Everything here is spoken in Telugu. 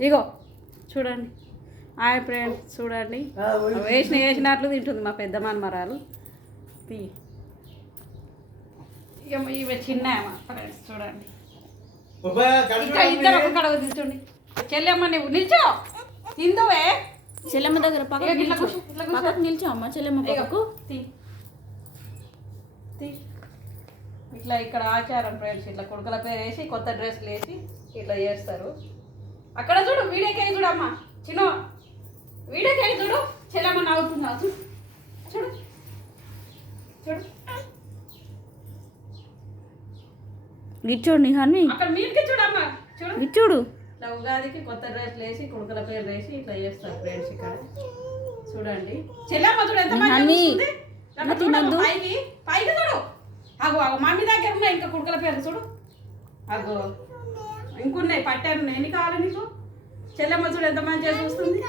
ఇగో చూడండి హాయ్ ఫ్రెండ్స్ చూడండి వేసినట్లు తింటుంది మా పెద్ద మనమరాలు తీ ఇవి చిన్న ఫ్రెండ్స్ చూడండి ఇంకా ఇద్దరు ఒక కడవ తింటుండి చెల్లెమ్మ నువ్వు నిల్చో తిందువే చెల్లెమ్మ దగ్గర పక్కకు నిల్చో అమ్మ చెల్లెమ్మ పక్కకు తీ ఇట్లా ఇక్కడ ఆచారం ఫ్రెండ్స్ ఇట్లా కొడుకుల పేరు వేసి కొత్త డ్రెస్లు వేసి ఇట్లా చేస్తారు అక్కడ చూడు వీడియోకి వెళ్ళి చూడమ్మ చిన్న వీడియోకి వెళ్ళి చూడు చెల్లెమ్మ నవ్వుతుందా చూడు చూడు గిచ్చోడు నిహాన్ని అక్కడ మీరికి చూడమ్మా చూడు గిచ్చోడు ఇట్లా ఉగాదికి కొత్త డ్రెస్లు వేసి కొడుకుల పేరు వేసి ఇట్లా చేస్తారు ఫ్రెండ్స్ ఇక్కడ చూడండి చెల్లెమ్మ చూడు ఎంత మంది పైకి పైకి చూడు అగో అగో మమ్మీ దగ్గర ఉన్నాయి ఇంకా కుడుకల పేరు చూడు అగో ఇంకున్నాయి పట్టాను ఎన్ని కావాలి నీకు చెల్లెమ్మ చూడు ఎంత మంచిగా చూస్తుంది